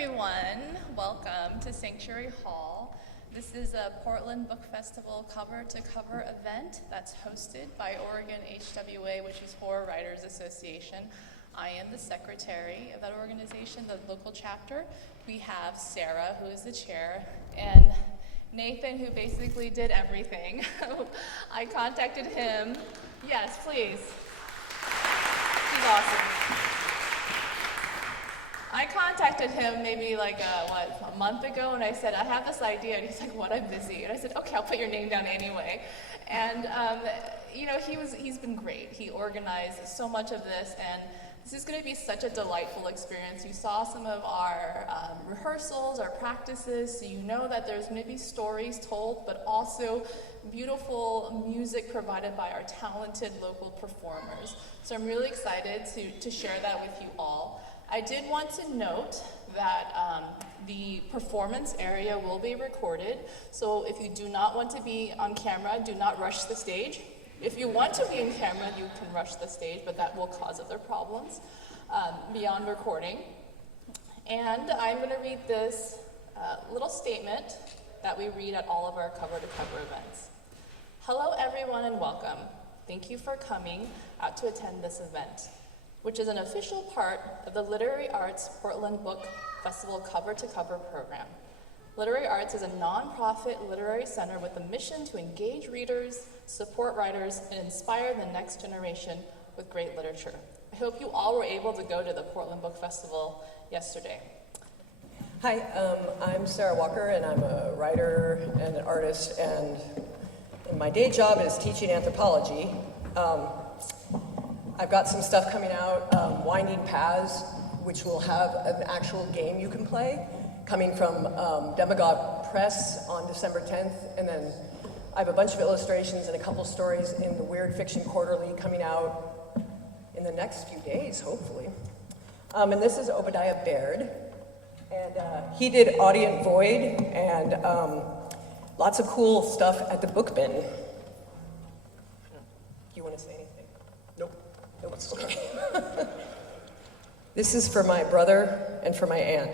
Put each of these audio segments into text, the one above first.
everyone. Welcome to Sanctuary Hall. This is a Portland Book Festival cover-to-cover event that's hosted by Oregon HWA, which is Horror Writers Association. I am the secretary of that organization, the local chapter. We have Sarah, who is the chair, and Nathan, who basically did everything. I contacted him. Yes, please. He's awesome. I contacted him maybe a month ago, and I said, I have this idea, and he's like, what, I'm busy? And I said, okay, I'll put your name down anyway. And, he's been great. He organized so much of this, and this is going to be such a delightful experience. You saw some of our rehearsals, our practices, so you know that there's going to be stories told, but also beautiful music provided by our talented local performers. So I'm really excited to share that with you all. I did want to note that the performance area will be recorded, so if you do not want to be on camera, do not rush the stage. If you want to be on camera, you can rush the stage, but that will cause other problems beyond recording. And I'm going to read this little statement that we read at all of our cover-to-cover events. Hello, everyone, and welcome. Thank you for coming out to attend this event, which is an official part of the Literary Arts Portland Book Festival cover-to-cover program. Literary Arts is a nonprofit literary center with a mission to engage readers, support writers, and inspire the next generation with great literature. I hope you all were able to go to the Portland Book Festival yesterday. Hi, I'm Sarah Walker, and I'm a writer and an artist, and my day job is teaching anthropology. I've got some stuff coming out, Winding Paths, which will have an actual game you can play, coming from Demagogue Press on December 10th, and then I have a bunch of illustrations and a couple stories in the Weird Fiction Quarterly coming out in the next few days, hopefully. And this is Obadiah Baird, and he did Audient Void and lots of cool stuff at the book bin. Do you want to say anything? Nope. Okay. This is for my brother and for my aunt.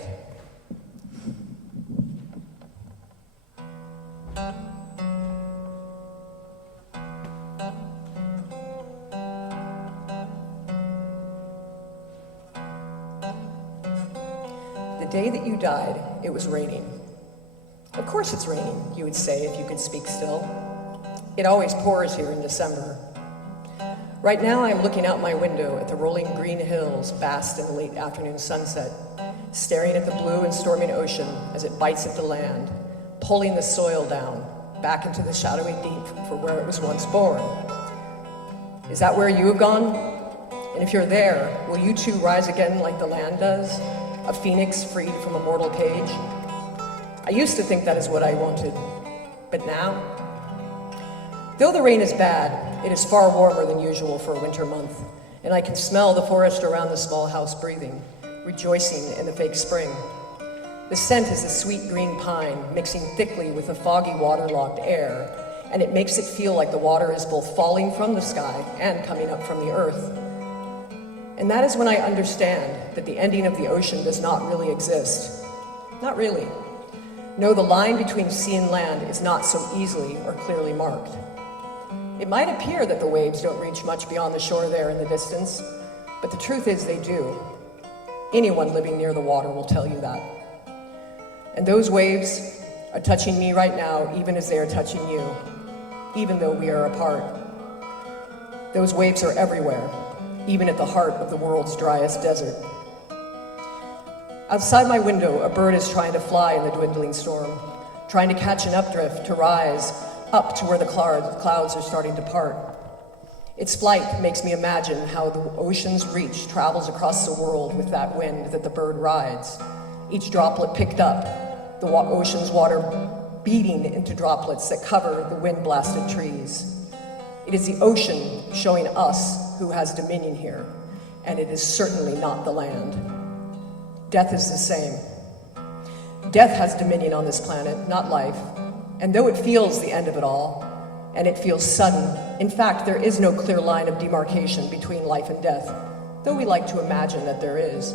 The day that you died, it was raining. Of course it's raining, you would say if you could speak still. It always pours here in December. Right now I'm looking out my window at the rolling green hills basked in the late afternoon sunset, staring at the blue and storming ocean as it bites at the land, pulling the soil down, back into the shadowy deep for where it was once born. Is that where you have gone? And if you're there, will you too rise again like the land does, a phoenix freed from a mortal cage? I used to think that is what I wanted, but now? Though the rain is bad, it is far warmer than usual for a winter month, and I can smell the forest around the small house breathing, rejoicing in the fake spring. The scent is a sweet green pine mixing thickly with the foggy waterlogged air, and it makes it feel like the water is both falling from the sky and coming up from the earth. And that is when I understand that the ending of the ocean does not really exist. Not really. No, the line between sea and land is not so easily or clearly marked. It might appear that the waves don't reach much beyond the shore there in the distance, but the truth is they do. Anyone living near the water will tell you that. And those waves are touching me right now, even as they are touching you, even though we are apart. Those waves are everywhere, even at the heart of the world's driest desert. Outside my window, a bird is trying to fly in the dwindling storm, trying to catch an updrift to rise up to where the clouds are starting to part. Its flight makes me imagine how the ocean's reach travels across the world with that wind that the bird rides, each droplet picked up, the ocean's water beating into droplets that cover the wind-blasted trees. It is the ocean showing us who has dominion here, and it is certainly not the land. Death is the same. Death has dominion on this planet, not life. And though it feels the end of it all, and it feels sudden, in fact, there is no clear line of demarcation between life and death, though we like to imagine that there is.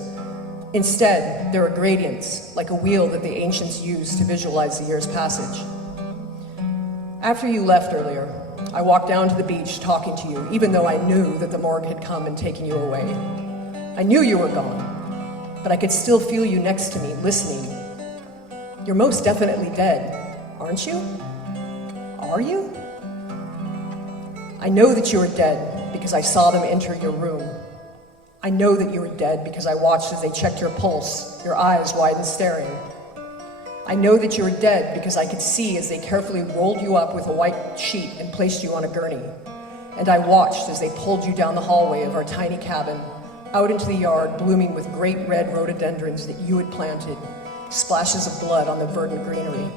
Instead, there are gradients, like a wheel that the ancients used to visualize the year's passage. After you left earlier, I walked down to the beach talking to you, even though I knew that the morgue had come and taken you away. I knew you were gone, but I could still feel you next to me, listening. You're most definitely dead, aren't you? Are you? I know that you are dead because I saw them enter your room. I know that you were dead because I watched as they checked your pulse, your eyes wide and staring. I know that you were dead because I could see as they carefully rolled you up with a white sheet and placed you on a gurney. And I watched as they pulled you down the hallway of our tiny cabin, out into the yard blooming with great red rhododendrons that you had planted, splashes of blood on the verdant greenery.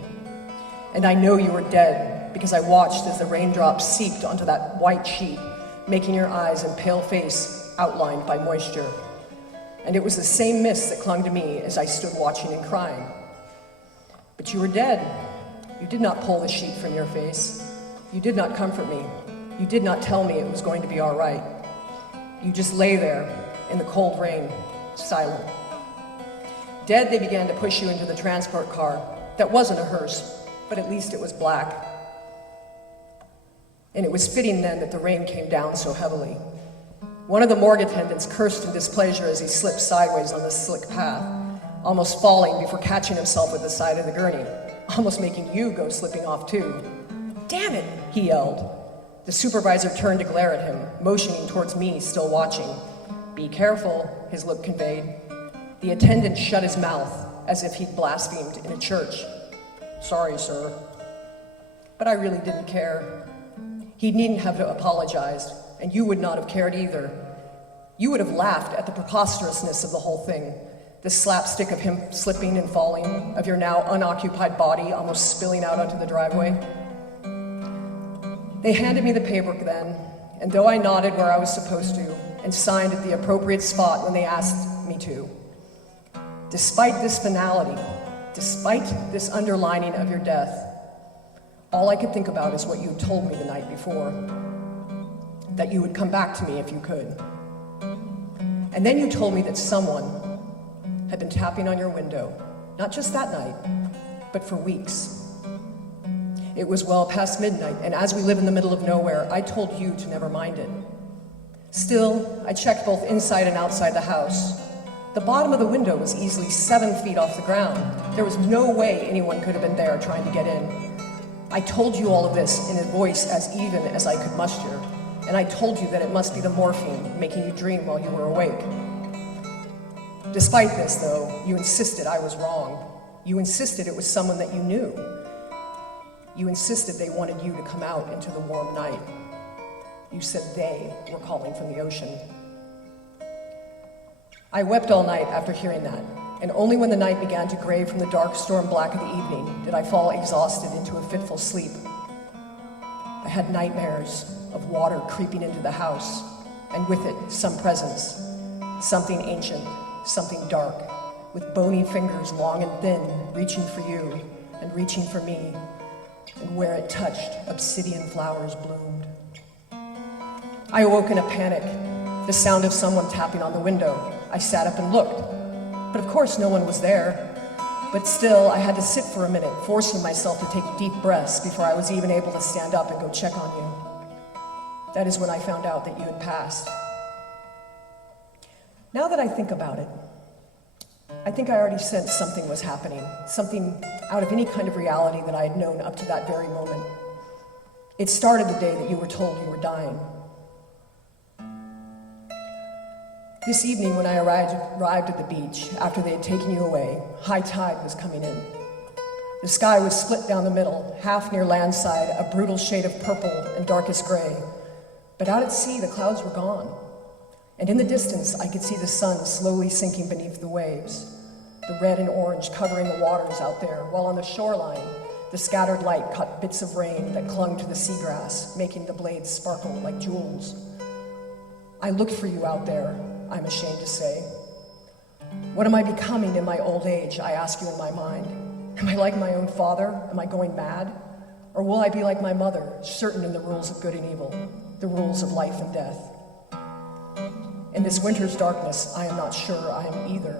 And I know you were dead because I watched as the raindrops seeped onto that white sheet, making your eyes and pale face outlined by moisture. And it was the same mist that clung to me as I stood watching and crying. But you were dead. You did not pull the sheet from your face. You did not comfort me. You did not tell me it was going to be all right. You just lay there in the cold rain, silent. Dead, they began to push you into the transport car. That wasn't a hearse, but at least it was black. And it was fitting then that the rain came down so heavily. One of the morgue attendants cursed in displeasure as he slipped sideways on the slick path, almost falling before catching himself with the side of the gurney, almost making you go slipping off too. "Damn it," he yelled. The supervisor turned to glare at him, motioning towards me, still watching. "Be careful," his look conveyed. The attendant shut his mouth as if he'd blasphemed in a church. "Sorry, sir." But I really didn't care. He needn't have apologized, and you would not have cared either. You would have laughed at the preposterousness of the whole thing, the slapstick of him slipping and falling, of your now unoccupied body almost spilling out onto the driveway. They handed me the paperwork then, and though I nodded where I was supposed to and signed at the appropriate spot when they asked me to, despite this finality, despite this underlining of your death, all I could think about is what you had told me the night before, that you would come back to me if you could. And then you told me that someone had been tapping on your window, not just that night, but for weeks. It was well past midnight, and as we live in the middle of nowhere, I told you to never mind it. Still, I checked both inside and outside the house. The bottom of the window was easily 7 feet off the ground. There was no way anyone could have been there trying to get in. I told you all of this in a voice as even as I could muster, and I told you that it must be the morphine making you dream while you were awake. Despite this, though, you insisted I was wrong. You insisted it was someone that you knew. You insisted they wanted you to come out into the warm night. You said they were calling from the ocean. I wept all night after hearing that, and only when the night began to gray from the dark storm black of the evening did I fall exhausted into a fitful sleep. I had nightmares of water creeping into the house, and with it some presence, something ancient, something dark, with bony fingers long and thin, reaching for you and reaching for me, and where it touched, obsidian flowers bloomed. I awoke in a panic, the sound of someone tapping on the window. I sat up and looked, but of course no one was there. But still, I had to sit for a minute, forcing myself to take deep breaths before I was even able to stand up and go check on you. That is when I found out that you had passed. Now that I think about it, I think I already sensed something was happening, something out of any kind of reality that I had known up to that very moment. It started the day that you were told you were dying. This evening when I arrived at the beach, after they had taken you away, high tide was coming in. The sky was split down the middle, half near landside, a brutal shade of purple and darkest gray. But out at sea, the clouds were gone. And in the distance, I could see the sun slowly sinking beneath the waves, the red and orange covering the waters out there, while on the shoreline, the scattered light caught bits of rain that clung to the seagrass, making the blades sparkle like jewels. I looked for you out there, I'm ashamed to say. What am I becoming in my old age, I ask you in my mind? Am I like my own father? Am I going mad? Or will I be like my mother, certain in the rules of good and evil, the rules of life and death? In this winter's darkness, I am not sure I am either.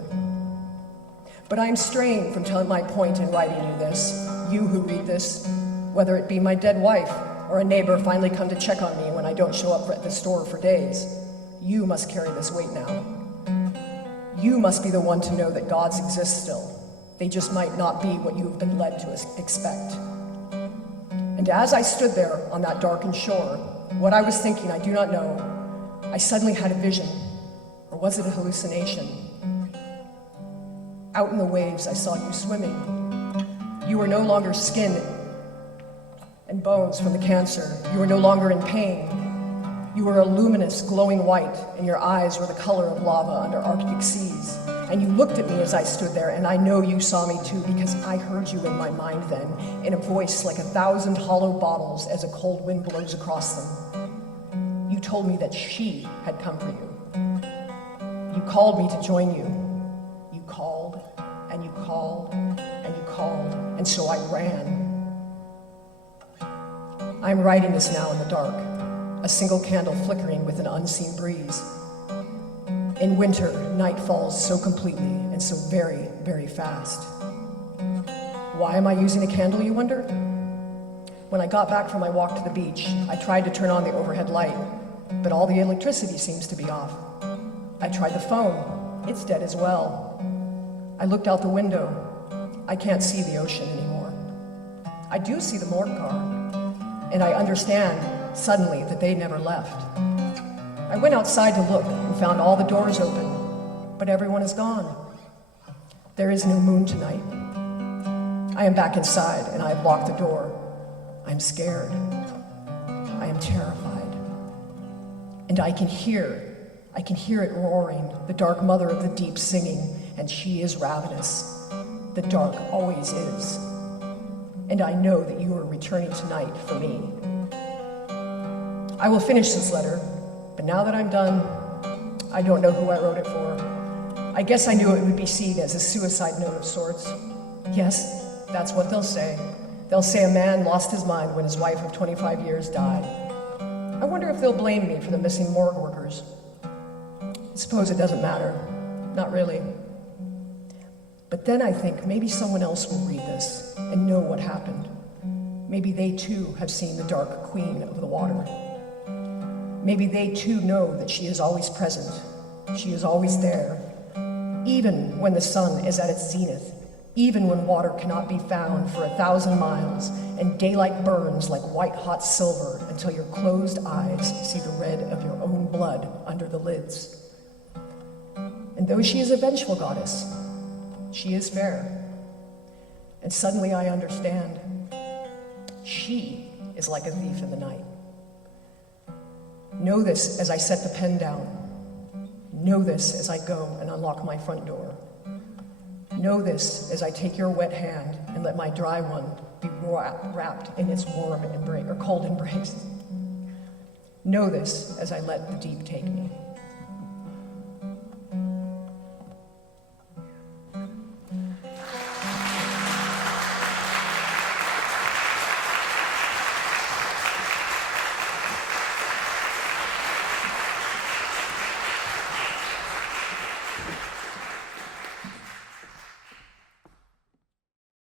But I'm straying from telling my point in writing you this, you who read this, whether it be my dead wife or a neighbor finally come to check on me when I don't show up at the store for days. You must carry this weight now. You must be the one to know that gods exist still. They just might not be what you have been led to expect. And as I stood there on that darkened shore, what I was thinking I do not know, I suddenly had a vision, or was it a hallucination? Out in the waves, I saw you swimming. You were no longer skin and bones from the cancer. You were no longer in pain. You were a luminous, glowing white, and your eyes were the color of lava under Arctic seas. And you looked at me as I stood there, and I know you saw me too, because I heard you in my mind then, in a voice like 1,000 hollow bottles as a cold wind blows across them. You told me that she had come for you. You called me to join you. You called, and you called, and you called, and so I ran. I'm writing this now in the dark, a single candle flickering with an unseen breeze. In winter, night falls so completely and so very, very fast. Why am I using a candle, you wonder? When I got back from my walk to the beach, I tried to turn on the overhead light, but all the electricity seems to be off. I tried the phone. It's dead as well. I looked out the window. I can't see the ocean anymore. I do see the morgue car, and I understand suddenly that they never left. I went outside to look and found all the doors open, but everyone is gone. There is no moon tonight. I am back inside, and I have locked the door. I'm scared. I am terrified. And I can hear it roaring, the dark mother of the deep singing, and she is ravenous. The dark always is. And I know that you are returning tonight for me. I will finish this letter, but now that I'm done, I don't know who I wrote it for. I guess I knew it would be seen as a suicide note of sorts. Yes, that's what they'll say. They'll say a man lost his mind when his wife of 25 years died. I wonder if they'll blame me for the missing morgue workers. I suppose it doesn't matter. Not really. But then I think maybe someone else will read this and know what happened. Maybe they too have seen the dark queen of the water. Maybe they too know that she is always present. She is always there, even when the sun is at its zenith, even when water cannot be found for 1,000 miles and daylight burns like white-hot silver until your closed eyes see the red of your own blood under the lids. And though she is a vengeful goddess, she is fair. And suddenly I understand. She is like a thief in the night. Know this as I set the pen down. Know this as I go and unlock my front door. Know this as I take your wet hand and let my dry one be wrapped in its warm embrace or cold embrace. Know this as I let the deep take me.